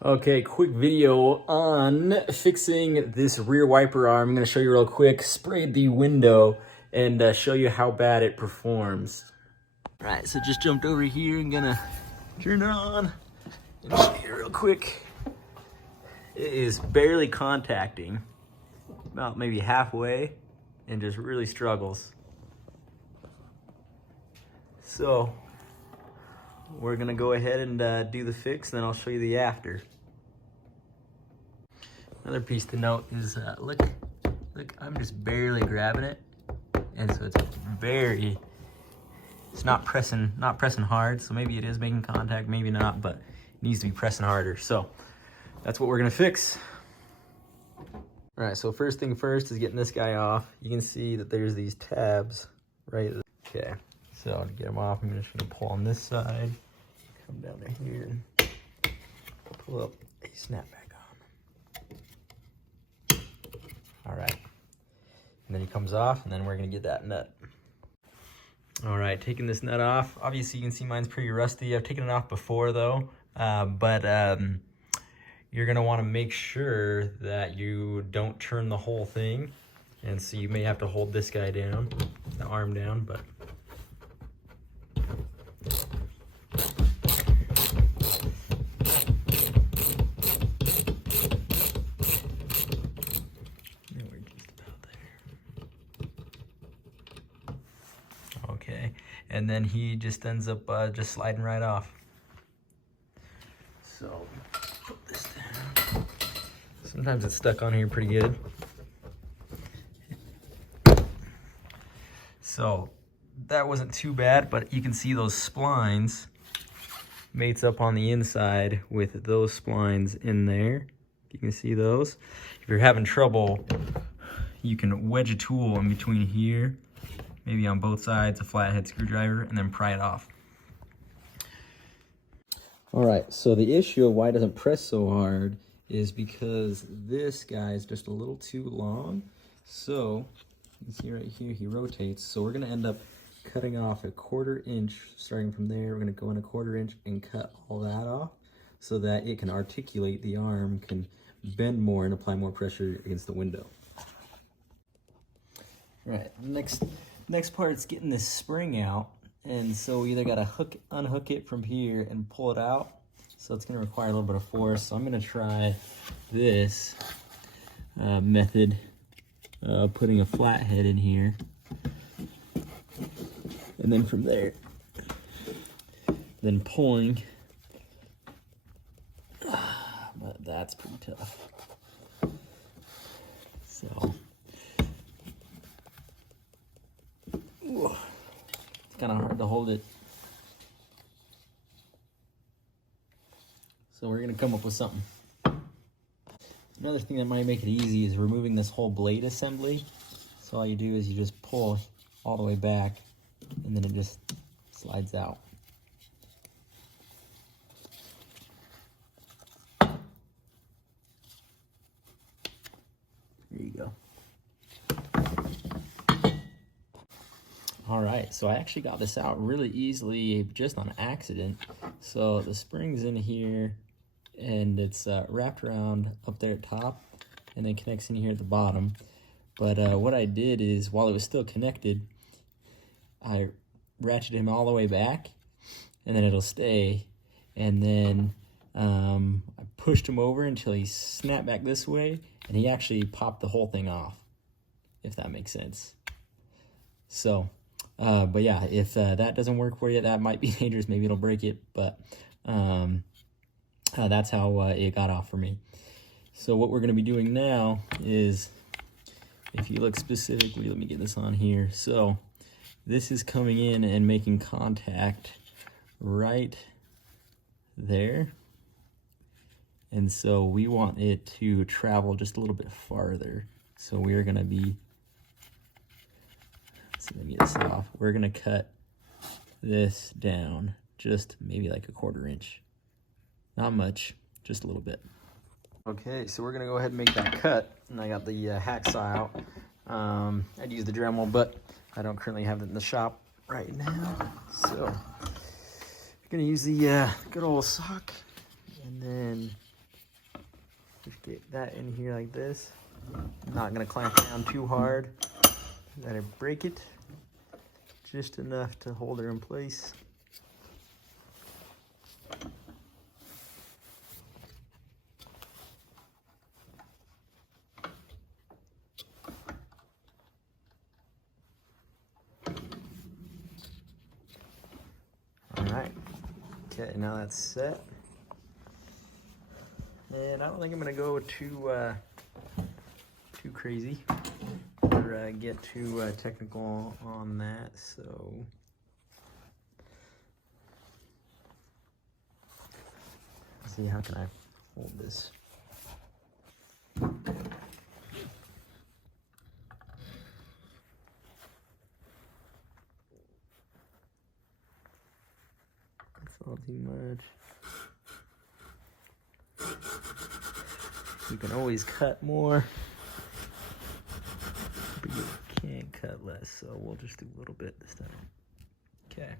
Okay, quick video on fixing this rear wiper arm. I'm gonna show you real quick, spray the window and show you how bad it performs. All right, so just jumped over here and gonna turn it on and show you real quick. It is barely contacting, about maybe halfway, and just really struggles. So we're gonna go ahead and do the fix, and then I'll show you the after. Another piece to note is, look, I'm just barely grabbing it, and so it's not pressing hard. So maybe it is making contact, maybe not, but it needs to be pressing harder. So that's what we're gonna fix. All right, so first thing first is getting this guy off. You can see that there's these tabs right there. Okay, so to get them off, I'm just gonna pull on this side, come down to here, and pull up a snapback. All right, and then he comes off, and then we're gonna get that nut. All right, taking this nut off. Obviously, you can see mine's pretty rusty. I've taken it off before though, but you're gonna wanna make sure that you don't turn the whole thing. And so you may have to hold this guy down, the arm down, but. Okay, and then he just ends up just sliding right off. So, put this down. Sometimes it's stuck on here pretty good. So, that wasn't too bad, but you can see those splines mates up on the inside with those splines in there. You can see those. If you're having trouble, you can wedge a tool in between here, maybe on both sides, a flathead screwdriver, and then pry it off. All right, so the issue of why it doesn't press so hard is because this guy is just a little too long. So you can see right here, he rotates. So we're gonna end up cutting off a 1/4 inch, starting from there. We're gonna go in a 1/4 inch and cut all that off so that it can articulate, the arm can bend more and apply more pressure against the window. All right, next part is getting this spring out, and so we either gotta unhook it from here and pull it out. So it's gonna require a little bit of force. So I'm gonna try this method, putting a flathead in here, and then from there, then pulling. But that's pretty tough. So. Ooh, it's kind of hard to hold it. So we're gonna come up with something. Another thing that might make it easy is removing this whole blade assembly. So all you do is you just pull all the way back, and then it just slides out. There you go. All right, so I actually got this out really easily just on accident. So the spring's in here, and it's wrapped around up there at top, and then connects in here at the bottom. But what I did is, while it was still connected, I ratcheted him all the way back, and then it'll stay. And then I pushed him over until he snapped back this way, and he actually popped the whole thing off, if that makes sense. So. But yeah, if that doesn't work for you, that might be dangerous. Maybe it'll break it, but that's how it got off for me. So what we're going to be doing now is, if you look specifically, let me get this on here. So this is coming in and making contact right there. And so we want it to travel just a little bit farther. So we are going to be, so let me get this off. We're gonna cut this down just maybe like a 1/4 inch. Not much, just a little bit. Okay, so we're gonna go ahead and make that cut. And I got the hacksaw out. I'd use the Dremel, but I don't currently have it in the shop right now. So I'm gonna use the good old sock, and then Get that in here like this. I'm not gonna clamp down too hard. Let it break it. Just enough to hold her in place. All right. Okay, now that's set. And I don't think I'm gonna go too crazy or get too technical on that. So let's see, how can I hold this? That's all too much. You can always cut more, but you can't cut less, so we'll just do a little bit this time. Okay.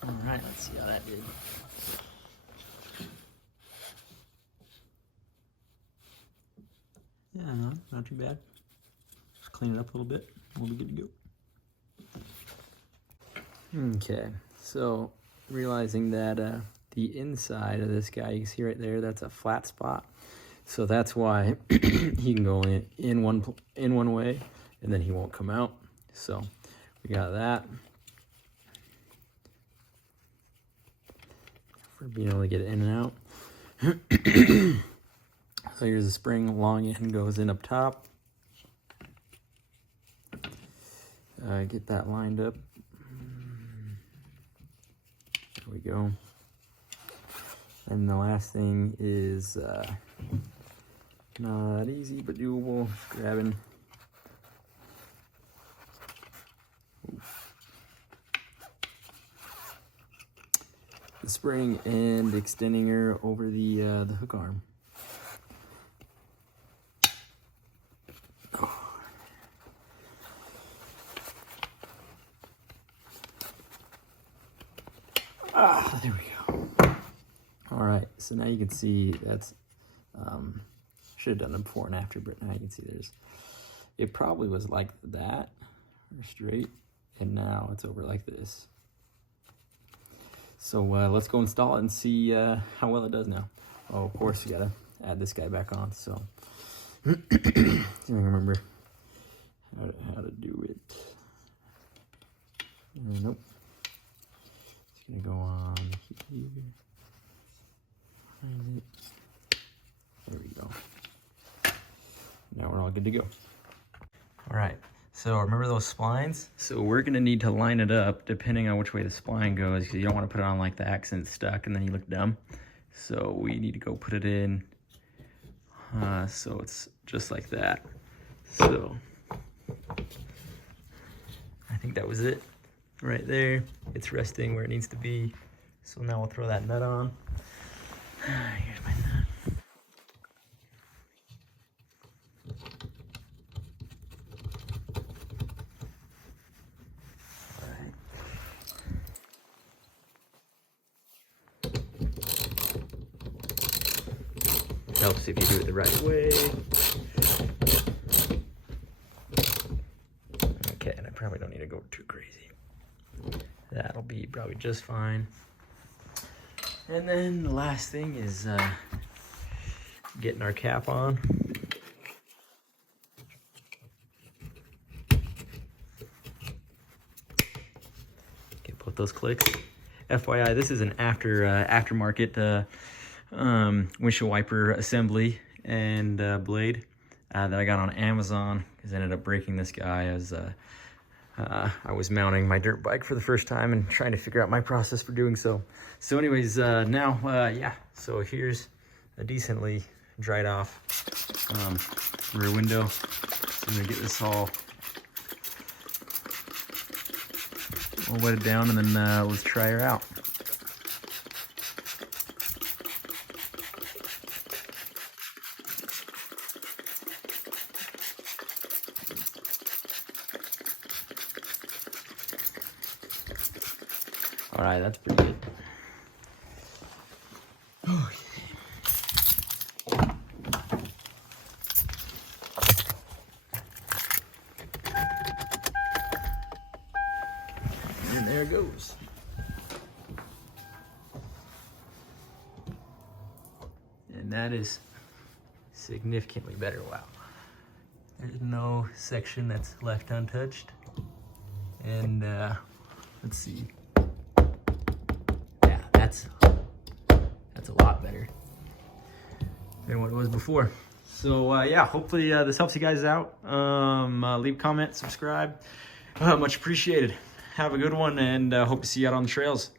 All right, let's see how that did. Yeah, not too bad. Just clean it up a little bit, we'll be good to go. Okay, so realizing that the inside of this guy, you can see right there, that's a flat spot. So that's why he can go in one way, and then he won't come out. So we got that. For being able to get it in and out. So here's the spring, long end goes in up top. Get that lined up. There we go. And the last thing is not easy but doable. Just grabbing. The spring and extending her over the hook arm. There we go. All right, so now you can see that's, should have done it before and after, but now you can see it probably was like that, or straight, and now it's over like this. So let's go install it and see how well it does now. Oh, of course, you gotta add this guy back on, so. I remember how to do it. Nope. It's gonna go on here. Find it. There we go. Now we're all good to go. All right, so remember those splines? So we're gonna need to line it up depending on which way the spline goes, because you don't want to put it on like the accent stuck and then you look dumb. So we need to go put it in so it's just like that. So I think that was it right there. It's resting where it needs to be. So now we'll throw that nut on. Here's my nut. Helps if you do it the right way. Okay, and I probably don't need to go too crazy. That'll be probably just fine. And then the last thing is getting our cap on. Okay, put those clicks. FYI, this is an aftermarket windshield wiper assembly and blade that I got on Amazon, because I ended up breaking this guy as I was mounting my dirt bike for the first time and trying to figure out my process for doing so. So anyways, now, yeah, so here's a decently dried off rear window. So I'm gonna get this all wetted down, and then let's try her out. All right, that's pretty good. Okay. And there it goes. And that is significantly better. Wow. There's no section that's left untouched. And let's see. Yeah, that's a lot better than what it was before. So yeah, hopefully this helps you guys out. Leave a comment, subscribe. Much appreciated. Have a good one, and hope to see you out on the trails.